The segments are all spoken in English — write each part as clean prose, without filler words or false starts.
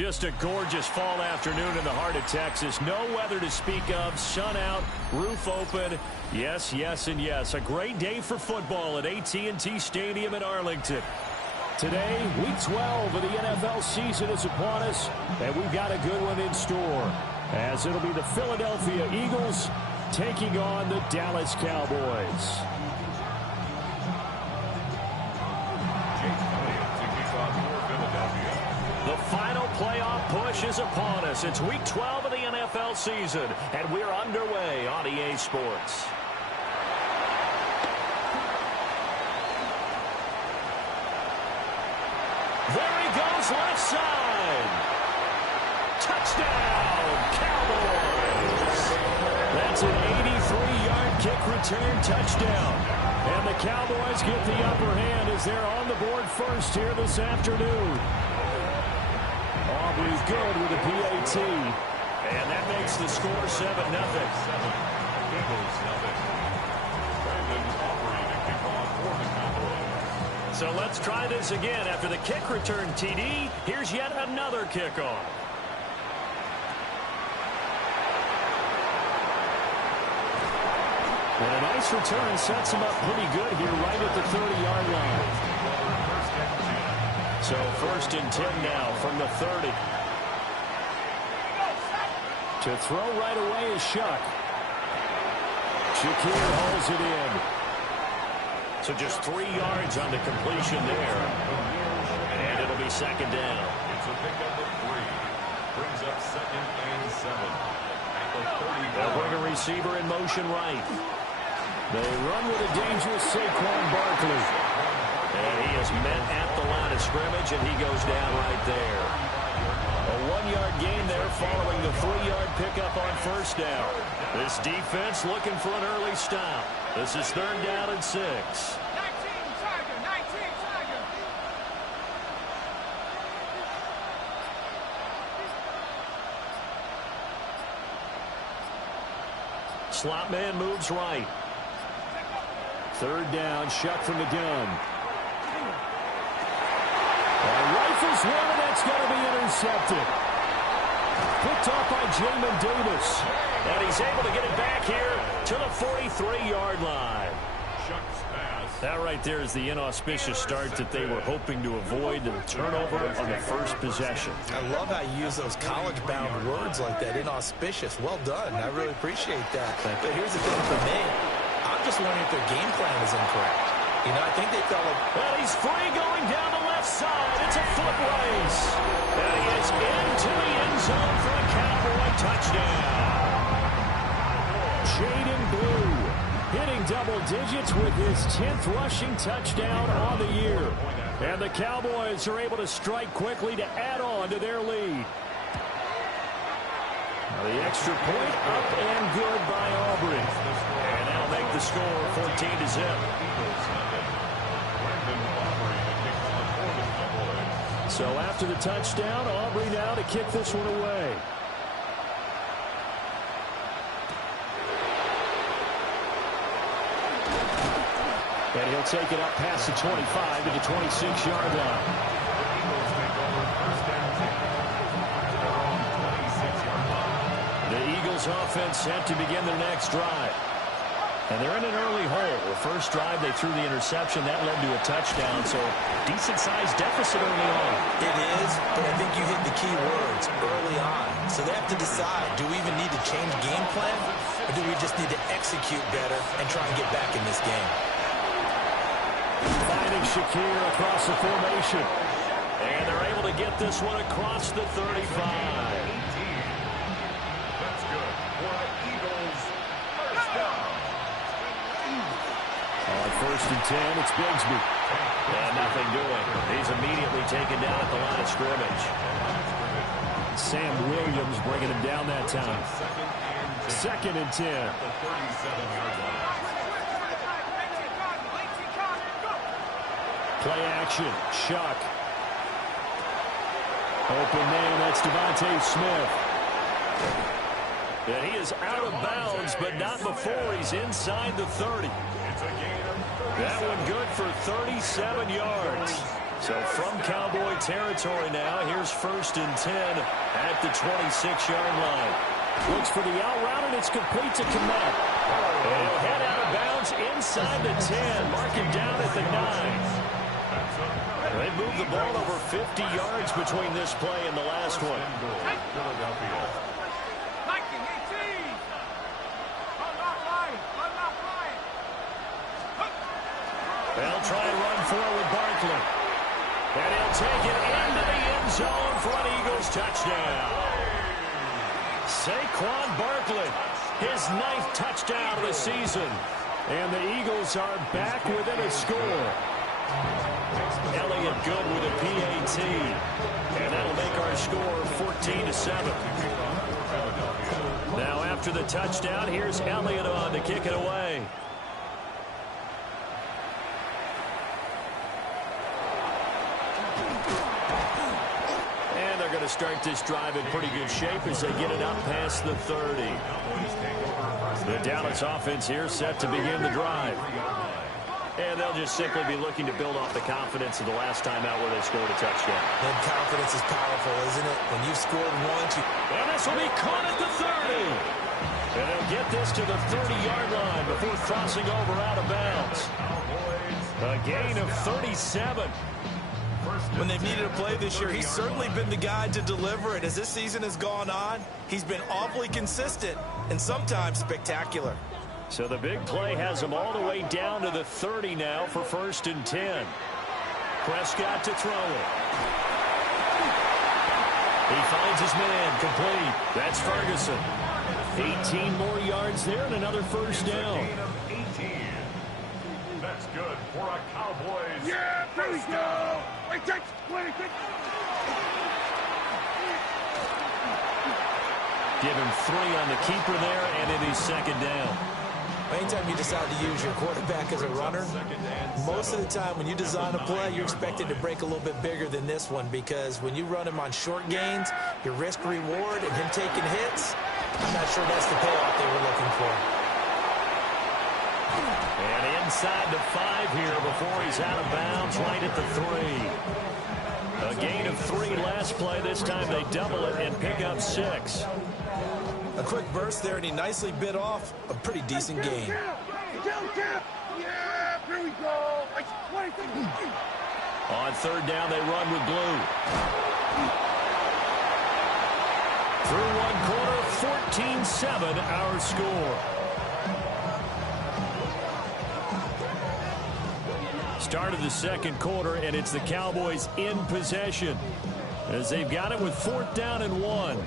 Just a gorgeous fall afternoon in the heart of Texas. No weather to speak of. Sun out, roof open. Yes, yes, and yes. A great day for football at AT&T Stadium in Arlington. Today, Week 12 of the NFL season is upon us, and we've got a good one in store, as it'll be the Philadelphia Eagles taking on the Dallas Cowboys. The final playoff push is upon us. It's Week 12 of the NFL season, and we're underway on EA Sports. There he goes, left side. Touchdown, Cowboys. That's an 83-yard kick return touchdown. And the Cowboys get the upper hand as they're on the board first here this afternoon. Aubrey's good with a PAT. And that makes the score 7-0. So let's try this again. After the kick return TD, here's yet another kickoff. And a nice return sets him up pretty good here right at the 30-yard line. So 1st and 10 now from the 30. To throw right away is Shuck. Shakir holds it in. So just 3 yards on the completion there. And it'll be 2nd down. It's a pickup of 3. Brings up 2nd and 7. At the 30. They'll bring a receiver in motion right. They run with a dangerous Saquon Barkley. And he is met at the line of scrimmage, and he goes down right there. A 1-yard gain there following the 3-yard pickup on 1st down. This defense looking for an early stop. This is 3rd down and 6. 19 Tiger. Slot man moves right. 3rd down, Shuck from the gun. Rifles one, and that's going to be intercepted. Picked off by Jamin Davis. And he's able to get it back here to the 43-yard line. That right there is the inauspicious start that they were hoping to avoid, the turnover on the first possession. I love how you use those college-bound words like that, inauspicious. Well done. I really appreciate that. But here's the thing for me. I'm just wondering if their game plan is incorrect. You know, I think they felt like... Well, he's free going down the left side. It's a foot race. And he is into the end zone for a Cowboy touchdown. Jaden Blue hitting double digits with his 10th rushing touchdown on the year. And the Cowboys are able to strike quickly to add on to their lead. Now the extra point up and good by Aubrey. And that'll make the score 14-0. So after the touchdown, Aubrey now to kick this one away. And he'll take it up past the 25 to the 26-yard line. The Eagles offense set to begin their next drive. And they're in an early hole. The first drive, they threw the interception. That led to a touchdown, so decent-sized deficit early on. It is, but I think you hit the key words, early on. So they have to decide, do we even need to change game plan, or do we just need to execute better and try and get back in this game? Finding Shakir across the formation. And they're able to get this one across the 35. That's good. For the Eagles, first down. On 1st and 10, it's Bigsby. And nothing doing. He's immediately taken down at the line of scrimmage. Sam Williams bringing him down that time. 2nd and 10. The 37-yard line. Play action. Shuck. Open man. That's Devontae Smith. And he is out of bounds, but not before he's inside the 30. It's a gain of 37. That one good for 37 yards. So So from Cowboy territory now, here's 1st and 10 at the 26-yard line. Looks for the out route, and it's complete to Kmet. And he'll head out of bounds inside the 10. Mark him down at the 9. They moved the ball over 50 yards between this play and the last one. They'll try and run forward Barkley. And he'll take it into the end zone for an Eagles touchdown. Saquon Barkley, his 9th touchdown of the season. And the Eagles are back within a score. Elliott good with a PAT. And that'll make our score 14-7. Now after the touchdown, here's Elliott on to kick it away. Going to start this drive in pretty good shape as they get it up past the 30. The Dallas offense here set to begin the drive. And they'll just simply be looking to build off the confidence of the last time out where they scored a touchdown. And confidence is powerful, isn't it? When you've scored once, and this will be caught at the 30. And they'll get this to the 30-yard line before crossing over out of bounds. A gain of 37. When they've needed a play this year, he's certainly been the guy to deliver it. As this season has gone on, he's been awfully consistent and sometimes spectacular. So the big play has him all the way down to the 30 now for 1st and 10. Prescott to throw it. He finds his man complete. That's Ferguson. 18 more yards there and another first down. That's good for a Cowboys. Yeah, there we go. Wait, take. Give him 3 on the keeper there, and it is 2nd down. Anytime you decide to use your quarterback as a runner, most of the time when you design a play, you're expected to break a little bit bigger than this one, because when you run him on short gains, your risk-reward and him taking hits, I'm not sure that's the payoff they were looking for. And inside the 5 here before he's out of bounds, right at the 3. A gain of 3 last play. This time they double it and pick up 6. A quick burst there, and he nicely bit off a pretty decent gain. Yeah, here we go. On 3rd down, they run with glue. Through 1 quarter, 14-7 our score. Start of the 2nd quarter, and it's the Cowboys in possession as they've got it with 4th down and 1.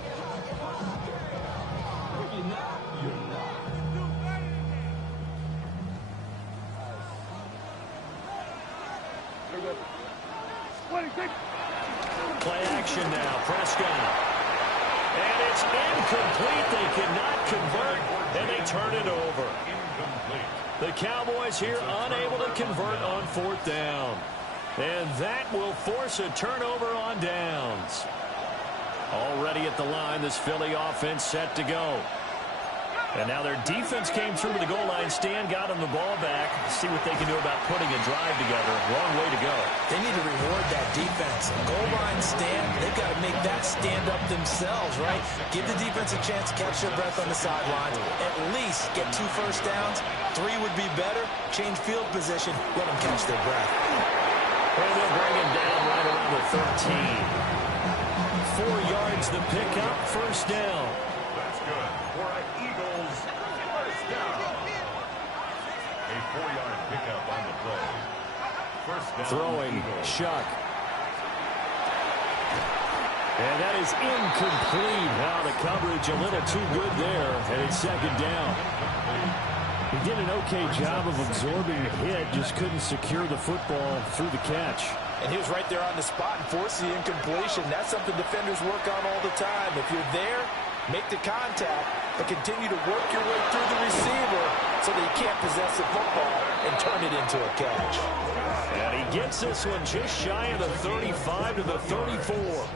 Play action now, Prescott. And it's incomplete. They cannot convert, and they turn it over. The Cowboys here unable to convert on 4th down. And that will force a turnover on downs. Already at the line, this Philly offense set to go. And now their defense came through to the goal line stand, got them the ball back. See what they can do about putting a drive together. Long way to go. They need to reward that defense. Goal line stand, they've got to make that stand up themselves, right? Give the defense a chance to catch their breath on the sidelines. At least get 2 first downs. 3 would be better. Change field position. Let them catch their breath. And they'll bring him down right around the 13. 4 yards the pickup, first down. That's good for an Eagles first down. A 4-yard pickup on the play. First down. Throwing, Shuck. And that is incomplete. Now the coverage a little too good there, and it's 2nd down. He did an okay job of absorbing the hit, just couldn't secure the football through the catch. And he was right there on the spot and forced the incompletion. That's something defenders work on all the time. If you're there, make the contact, but continue to work your way through the receiver so that you can't possess the football and turn it into a catch. And he gets this one just shy of the 35 to the 34.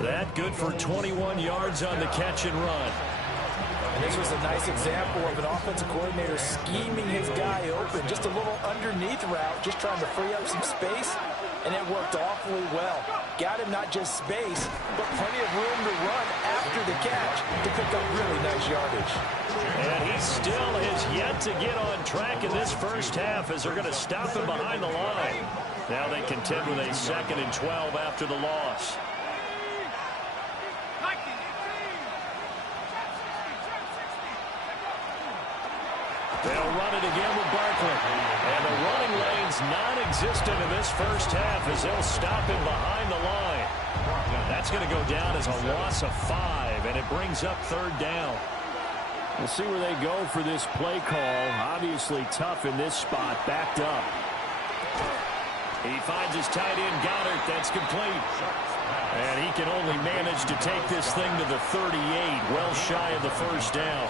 That good for 21 yards on the catch and run. And this was a nice example of an offensive coordinator scheming his guy open. Just a little underneath route, just trying to free up some space. and it worked awfully well. Got him not just space, but plenty of room to run after the catch to pick up really nice yardage. And he still has yet to get on track in this first half as they're going to stop him behind the line. Now they contend with a 2nd and 12 after the loss. They'll run it again with Barkley. And the running lane's non-existent in this first half as they'll stop him behind the line. That's going to go down as a loss of 5, and it brings up 3rd down. We'll see where they go for this play call. Obviously tough in this spot, backed up. He finds his tight end, Goddard. That's complete. And he can only manage to take this thing to the 38, well shy of the first down.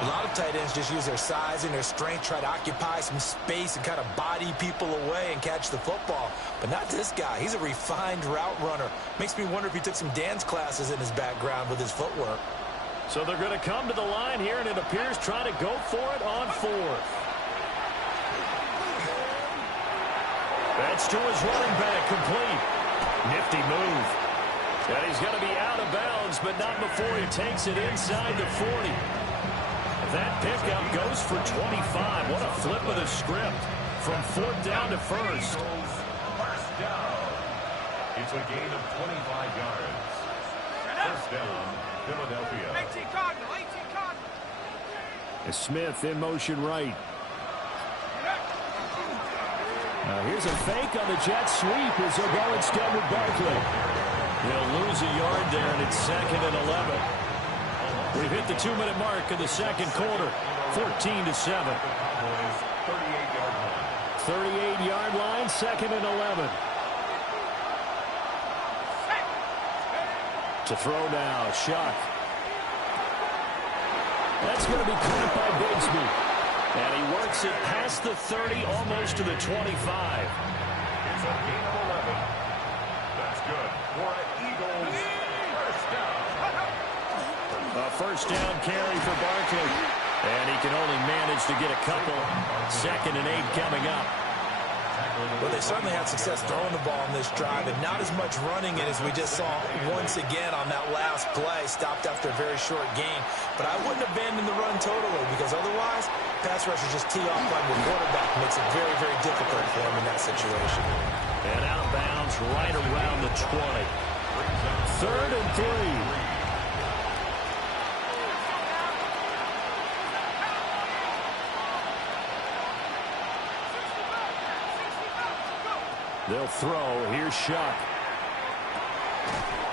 A lot of tight ends just use their size and their strength, try to occupy some space and kind of body people away and catch the football. But not this guy. He's a refined route runner. Makes me wonder if he took some dance classes in his background with his footwork. So they're going to come to the line here, and it appears trying to go for it on 4th. That's to his running back, complete. Nifty move. And he's going to be out of bounds, but not before he takes it inside the 40. That pickup goes for 25. What a flip of the script from 4th down to 1st. First down. It's a gain of 25 yards. First down, Philadelphia. 18 Cardinal, 18 Cardinal. Smith in motion right. Now here's a fake on the jet sweep as they'll go instead with Barkley. They'll lose a yard there, and it's 2nd and 11. We've hit the 2-minute mark of the 2nd quarter. 14-7. 38-yard line, 2nd and 11. To throw now, Shuck. That's going to be caught by Bigsby. And he works it past the 30, almost to the 25. It's a gain of 11. That's good for an Eagles first down. A first down carry for Barkley. And he can only manage to get a couple. 2nd and 8 coming up. Well, they certainly had success throwing the ball on this drive, and not as much running it as we just saw once again on that last play. Stopped after a very short gain. But I wouldn't abandon the run totally, because otherwise, pass rushers just tee off on the quarterback. Makes it very, very difficult for him in that situation. And out of bounds right around the 20. 3rd and 3. They'll throw. Here's Shuck.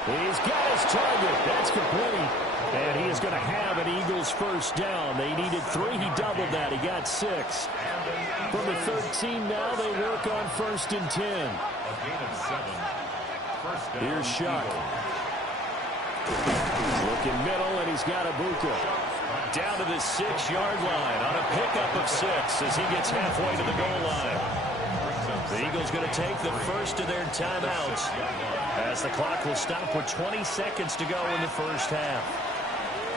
He's got his target. That's complete. And he is going to have an Eagles first down. They needed 3. He doubled that. He got 6. From the 13 now, they work on 1st and 10. A gain of 7. First down. Here's Shuck. Looking middle, and he's got Ibuka. Down to the 6-yard line on a pickup of 6 as he gets halfway to the goal line. The Eagles going to take the first of their timeouts as the clock will stop with 20 seconds to go in the first half.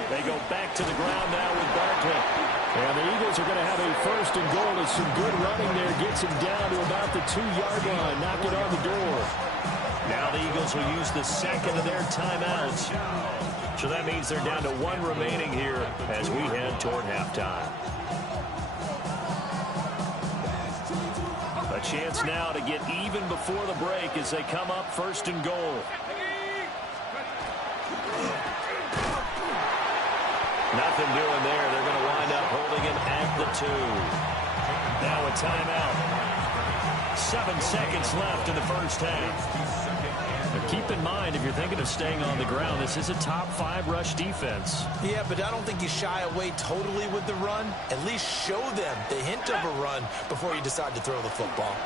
They go back to the ground now with Barkley. And the Eagles are going to have a 1st and goal with some good running there. Gets him down to about the 2-yard line. Knock it on the door. Now the Eagles will use the 2nd of their timeouts. So that means they're down to 1 remaining here as we head toward halftime. A chance now to get even before the break as they come up 1st and goal. Nothing doing there. They're going to wind up holding him at the 2. Now a timeout. 7 seconds left in the first half. But keep in mind, if you're thinking of staying on the ground, this is a top 5 rush defense. Yeah, but I don't think you shy away totally with the run. At least show them the hint of a run before you decide to throw the football.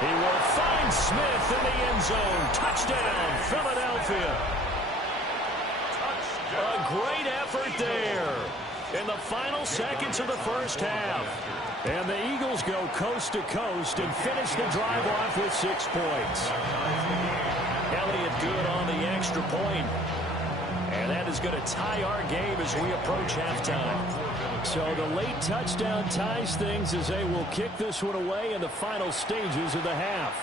He will find Smith in the end zone. Touchdown, Philadelphia. A great effort there in the final seconds of the first half. And the Eagles go coast to coast and finish the drive off with 6 points. Elliott good on the extra point. And that is going to tie our game as we approach halftime. So the late touchdown ties things as they will kick this one away in the final stages of the half.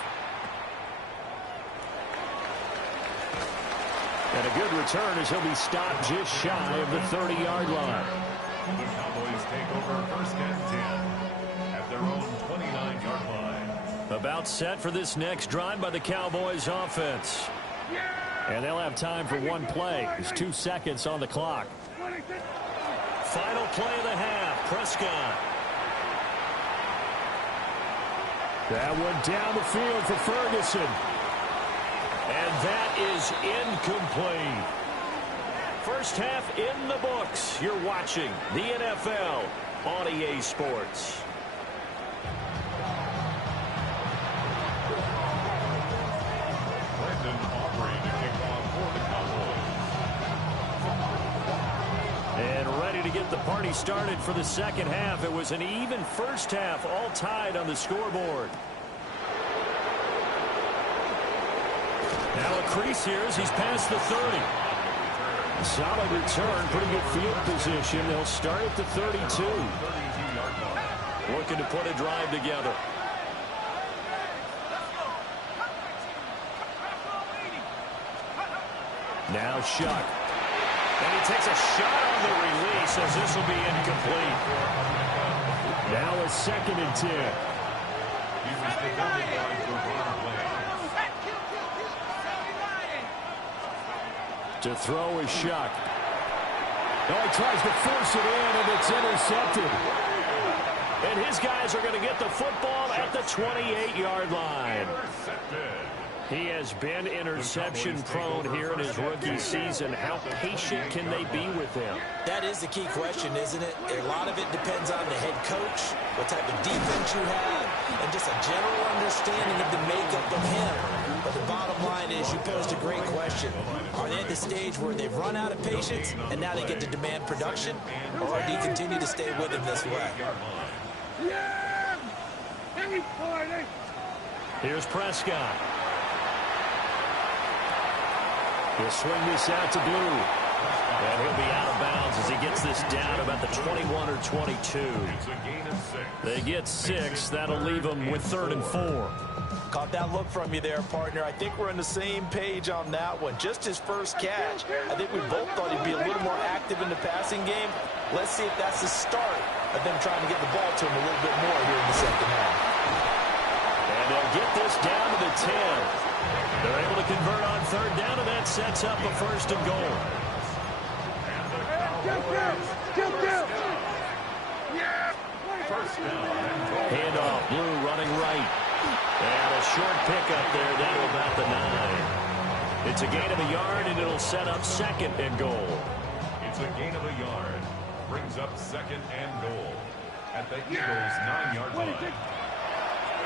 And a good return as he'll be stopped just shy of the 30-yard line. The Cowboys take over first and 10 at their own 29-yard line. About set for this next drive by the Cowboys offense. And they'll have time for one play. There's 2 seconds on the clock. Final play of the half. Prescott. That one down the field for Ferguson. And that is incomplete. First half in the books. You're watching the NFL on EA Sports. Brandon Aubrey to kick off for the Cowboys. And ready to get the party started for the second half. It was an even first half, all tied on the scoreboard. Now a crease here as he's past the 30. Solid return, pretty good field position. They'll start at the 32. Looking to put a drive together. Now Shuck. And he takes a shot on the release as this will be incomplete. Now a 2nd and 10. To throw is Shuck. Oh, he tries to force it in, and it's intercepted. And his guys are going to get the football at the 28-yard line. He has been interception-prone here in his rookie season. How patient can they be with him? That is the key question, isn't it? A lot of it depends on the head coach, what type of defense you have, and just a general understanding of the makeup of him. But the bottom line is you posed a great question. Are they at the stage where they've run out of patience and now they get to demand production? Or do you continue to stay with him this way? Here's Prescott. He'll swing this out to Blue. And he'll be out of bounds as he gets this down about the 21 or 22. They get 6. That'll leave them with 3rd and 4. Caught that look from you there, partner. I think we're on the same page on that one. Just his first catch. I think we both thought he'd be a little more active in the passing game. Let's see if that's the start of them trying to get the ball to him a little bit more here in the second half. And they'll get this down to the 10. They're able to convert on 3rd down, and that sets up a 1st and goal. Handoff, Blue running right. And a short pickup there down to about the 9. It's a gain of a yard, and it'll set up 2nd and goal. It's a gain of a yard. Brings up 2nd and goal at the Eagles' 9-yard line.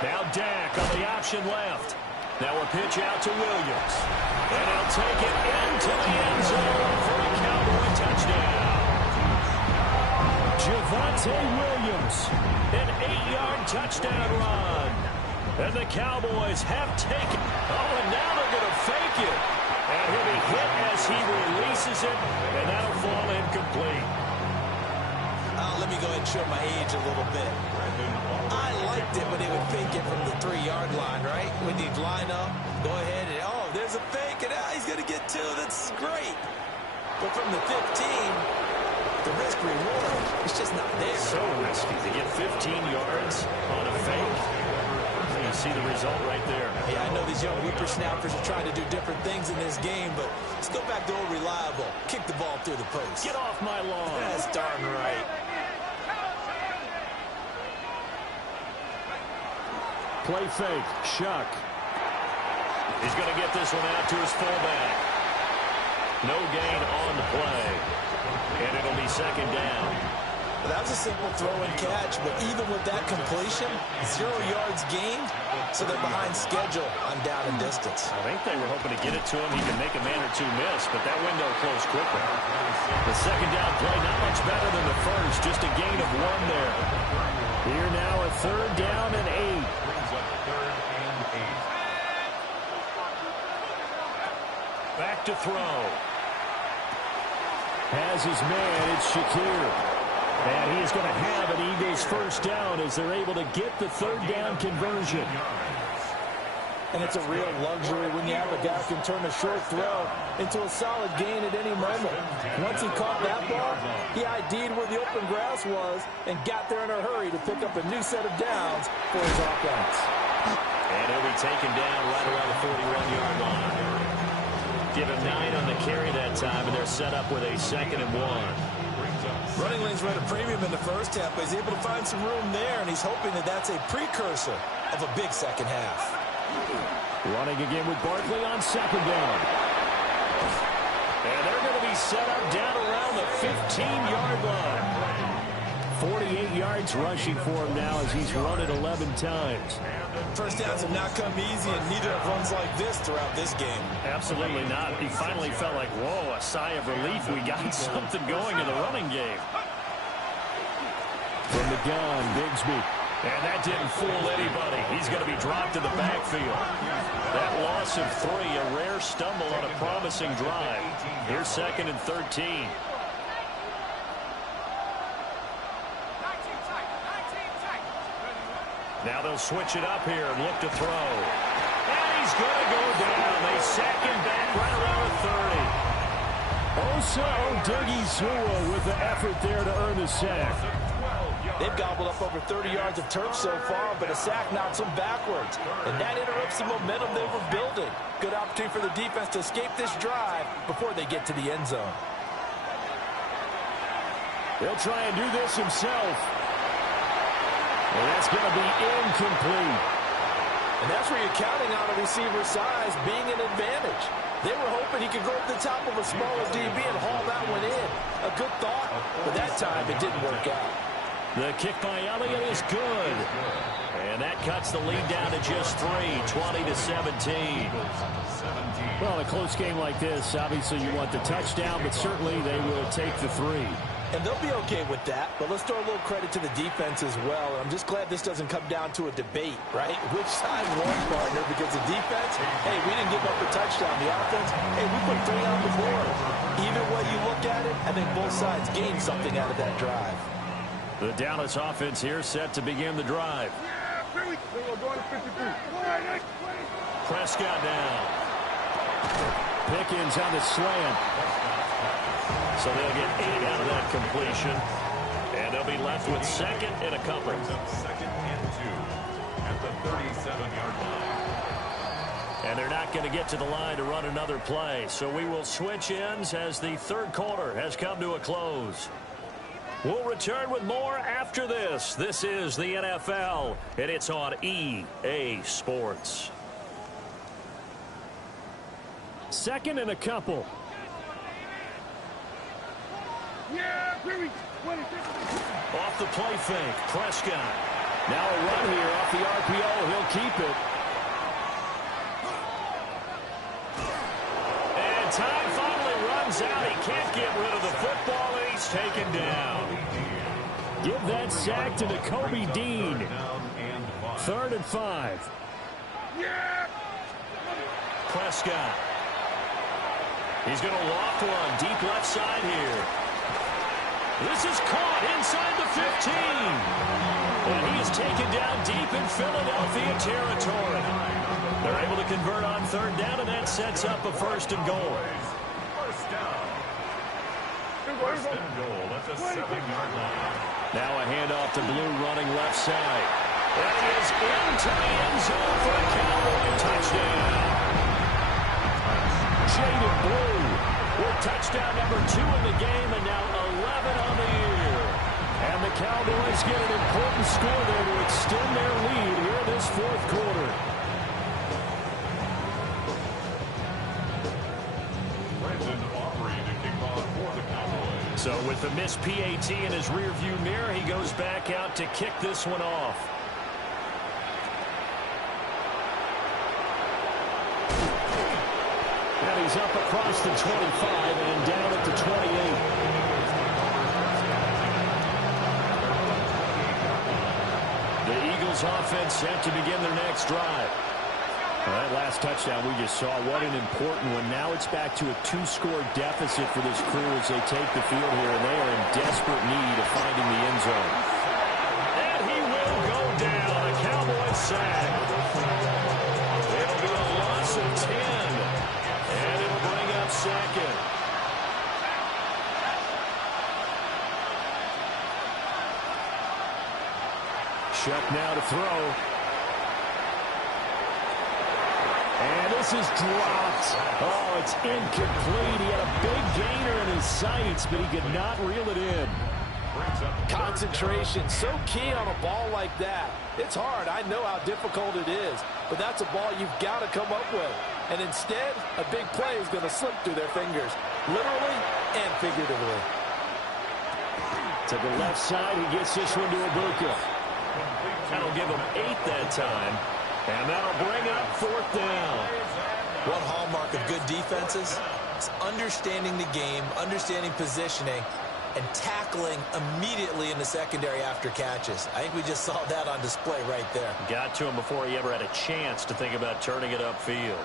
Now Dak on the option left. Now a pitch out to Williams. And he'll take it into the end zone for a Cowboy touchdown. Javonte Williams, an 8-yard touchdown run. And the Cowboys have taken. Oh, and now they're going to fake it. And he'll be hit as he releases it, and that'll fall incomplete. Let me go ahead and show my age a little bit. I liked it when they would fake it from the 3-yard line, right? When he'd line up, go ahead and, oh, there's a fake, and he's going to get 2. That's great. But from the 15, the risk reward is just not there. So risky to get 15 yards on a fake. You see the result right there. Yeah, I know these young whippersnappers are trying to do different things in this game, but let's go back to old reliable. Kick the ball through the post. Get off my lawn. That's darn right. Play fake. Shuck. He's going to get this one out to his fullback. No gain on the play. And it'll be 2nd down. Well, that was a simple throw and catch, but even with that completion, 0 yards gained, so they're behind schedule on down and distance. I think they were hoping to get it to him. He can make a man or 2 miss, but that window closed quickly. The 2nd down play, not much better than the first, just a gain of 1 there. Here now a 3rd down and 8. Brings up 3rd and 8. Back to throw. Has his man, it's Shakir. And he is going to have an Eagles first down as they're able to get the third down conversion. And it's a real luxury when you have a guy who can turn a short throw into a solid gain at any moment. Once he caught that ball, he ID'd where the open grass was and got there in a hurry to pick up a new set of downs for his offense. And he'll be taken down right around the 41-yard line. Give him 9 on the carry that time, and they're set up with a 2nd and 1. Running lanes were at a premium in the first half, but he's able to find some room there, and he's hoping that that's a precursor of a big second half. Running again with Barkley on 2nd down. And they're going to be set up down around the 15-yard line. 48 yards rushing for him now as he's run it 11 times. First downs have not come easy, and neither have runs like this throughout this game. Absolutely not. He finally felt like, whoa, a sigh of relief. We got something going in the running game. From the gun, Bigsby. And that didn't fool anybody. He's going to be dropped in the backfield. That loss of 3, a rare stumble on a promising drive. Here's 2nd and 13. Now they'll switch it up here and look to throw. And he's going to go down. They sack him back right around the 30. Osa Odighizuwa with the effort there to earn the sack. They've gobbled up over 30 yards of turf so far, but a sack knocks them backwards. And that interrupts the momentum they were building. Good opportunity for the defense to escape this drive before they get to the end zone. He'll try and do this himself. And that's going to be incomplete. And that's where you're counting on a receiver's size being an advantage. They were hoping he could go to the top of a smaller DB and haul that one in. A good thought, but that time it didn't work out. The kick by Elliott is good. And that cuts the lead down to just 3, 20-17. Well, a close game like this, obviously you want the touchdown, but certainly they will take the 3. And they'll be okay with that, but let's throw a little credit to the defense as well. I'm just glad this doesn't come down to a debate, right? Which side won, partner? Because the defense, hey, we didn't give up a touchdown. The offense, hey, we put 3 on the board. Either way you look at it, I think both sides gained something out of that drive. The Dallas offense here set to begin the drive. Prescott now. Pickens on the slant. So they'll get 8 out of that completion. And they'll be left with 2nd and a couple. 2nd and 2 at the 37-yard line. And they're not going to get to the line to run another play. So we will switch ends as the third quarter has come to a close. We'll return with more after this. This is the NFL, and it's on EA Sports. 2nd and a couple. Off the play fake, Prescott. Now a run here off the RPO. He'll keep it. And time finally runs out. He can't get rid of the football, and he's taken down. Give that sack to Nakobe Dean. 3rd and 5. Prescott. He's going to loft one deep left side here. This is caught inside the 15. And he is taken down deep in Philadelphia territory. They're able to convert on 3rd down, and that sets up a 1st and goal. First down. 1st and goal at the 7-yard line. Now a handoff to Blue running left side. That is into the end zone for a Cowboy touchdown. Jaden Blue with touchdown number 2 in the game, and now 11 on the year. And the Cowboys get an important score there to extend their lead here this 4th quarter. So with the missed PAT in his rearview mirror, he goes back out to kick this one off. And he's up across the 25 and down at the 28. The Eagles offense set to begin their next drive. Well, that last touchdown we just saw, what an important one. Now it's back to a 2-score deficit for this crew as they take the field here, and they are in desperate need of finding the end zone. And he will go down. A Cowboys sack. It'll be a loss of 10, and it'll bring up second. Shuck now to throw. And this is dropped. Oh, it's incomplete. He had a big gainer in his sights, but he could not reel it in. Concentration, so key on a ball like that. It's hard. I know how difficult it is, but that's a ball you've got to come up with. And instead, a big play is going to slip through their fingers, literally and figuratively. To the left side, he gets this one to Ibuka. That'll give him 8 that time. And that'll bring up 4th down. One hallmark of good defenses is understanding the game, understanding positioning, and tackling immediately in the secondary after catches. I think we just saw that on display right there. Got to him before he ever had a chance to think about turning it upfield.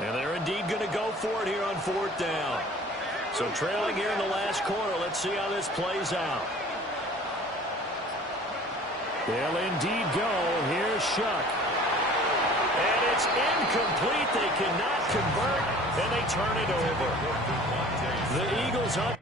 And they're indeed going to go for it here on 4th down. So trailing here in the last quarter, let's see how this plays out. They'll indeed go. Here's Shuck. And it's incomplete. They cannot convert, and they turn it over. The Eagles up